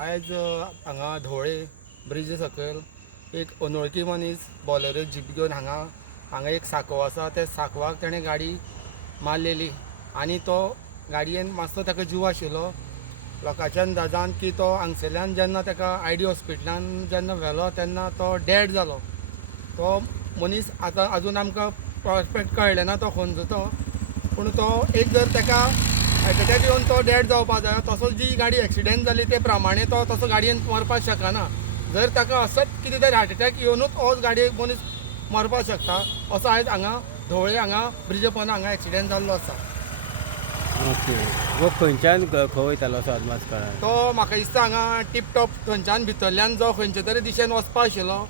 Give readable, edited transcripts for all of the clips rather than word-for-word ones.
आयज हांगा धोळे ब्रिज सकयल एक अनवळखी मनीस बॉलेरो जीप घेवन हांगा एक साको आसा त्या साकवाक तेणें गाडी मारलेली आनी तो गाडयेन मातसो ताका जीव आशिल्लो लोकांच्या अंदाजान की तो हांगसरल्यान जेन्ना ताका ID हॉस्पिटलान जेन्ना व्हेलो तेन्ना तो डेड जालो. तो मनीस आतां आजून आमकां परफेक्ट कळ्ळें ना तो खंयचो तो, पूण तो एक जर ताका हार्ट अटॅक येवन तो डेड जावपाक जाय तसोच जी गाडी एक्सिडेंट जाली ते प्रमाणे तो तसो गाडयेन मरपाक शकना. जर ताका असोच कितें तरी हार्ट अटॅक येवनूच हो गाडयेक मनीस मरपाक शकता असो आयज हांगा धवळे हांगा ब्रिज पोंदा हांगा एक्सिडेंट जाल्लो आसा. ओके. वो खंयच्यान खंय वयतालो असो अदमास कळ्ळा? तो म्हाका दिसता हांगा टिप टॉप थंयच्यान भितरल्यान जो खंयचे तरी दिशेन वचपा आशिल्लो.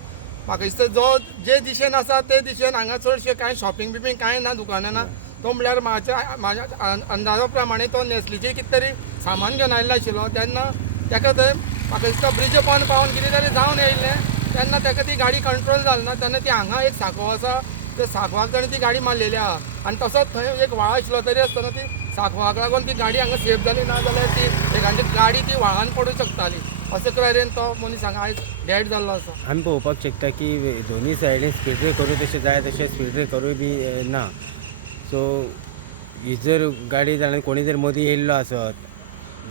म्हाका दिसता जो जे दिशेन आसा ते दिशेन हांगा चडशे कांय शॉपिंग बिपींग कांय ना, दुकानां ना. तो म्हळ्यार म्हाज्या अंदाजा प्रमाणे तो नेस्लीचें कितें तरी सामान घेवन आयिल्लो आशिल्लो तेन्ना ताका थंय म्हाका दिसता ब्रिज पोंद पावोन कितें तरी जावन येयल्लें तेन्ना ताका ती गाडी कंट्रोल जाली ना तेन्ना ती हांगा एक साको आसा त्या साकवाक ताणें ती गाडी मारलेली आहा आनी तसोच थंय एक व्हाळ आशिल्लो तरी आसतना ती साकवाक लागून ती गाडी हांगा सेफ जाली ना जाल्यार ती एखादी गाडी ती व्हाळान पडूंक शकताली. अशे तरेन तो मनीस हांगा आयज डेड जाल्लो आसा. आमी पळोवपाक शकता की दोनी सायडीन स्पीड ब्रेकरूय तशें जाय तशें स्पीड ब्रेकरूय बी ना. सो ही जर गाडी जाल्यार कोणी जर मदीं येयल्लो आसत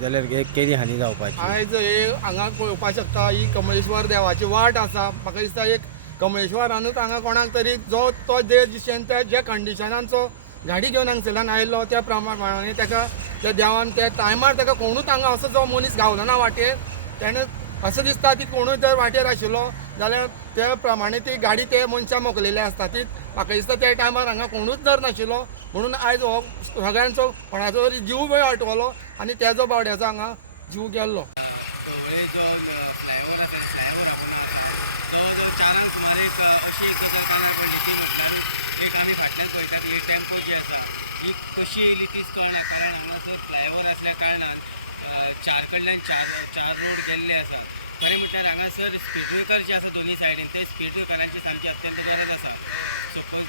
जाल्यार केदी हानी जावपाची. आयज हे हांगा पळोवपाक शकता ही कमळेश्वर देवाची वाट आसा. म्हाका दिसता एक कमळेश्वरानूच हांगा कोणाक तरी जो तो जे दिशेन त्या ज्या कंडिशनान तो गाडी घेवन हांगसरल्यान आयल्लो त्या प्रमाणे ताका त्या देवान त्या टायमार ताका कोणूच हांगा असो जो मनीस गावलो ना वाटेर तेणें असं दिसता की कोणूच जर वाटेर आशिल्लो जाल्यार त्या प्रमाणे ती गाडी ते मनशां मोकलेली आसता ती म्हाका दिसता त्या टायमार हांगा कोणूच जर नाशिल्लो म्हणून आयज हो सगळ्यांचो कोणाचो तरी जीव बी आटवलो आनी तेजो बावड्याचो हांगा जीव गेल्लो. कशी येयली तीच कळना कारण हांगासर फ्लायओव्हर आसल्या कारणान चार कडल्यान चार रोड गेल्ले आसा. खरें म्हटल्यार हांगासर स्पीड ब्रेकर जे आसा दोनी सायडीन ते स्पीड ब्रेकरांची सामकी अत्यंत गरज आसा. सपोज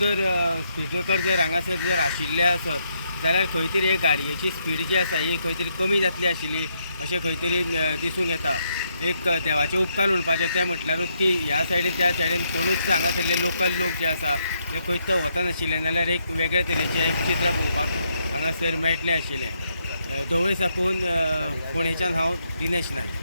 जर स्पीड ब्रेकर जर हांगासर जर आशिल्ले आसत जाल्यार खंय तरी एक गाडयेची स्पीड जी आसा ही खंय तरी कमी जातली आशिल्ली अशें खंय तरी दिसून येता. एक देवाचे उपकार म्हणपाचे ते म्हटल्यारूच की ह्या सायडीन त्या सायडीन कमीच हांगासरले लोकल लोक जे आसा ते खंयच वचनाशिल्ले नाल्यार एक वेगळे तरेचे एक चित्र पळोवपाक हांगासर मेळटलें आशिल्लें. दोनूय साकून पुणेच्यान हांव दिनेश नायक.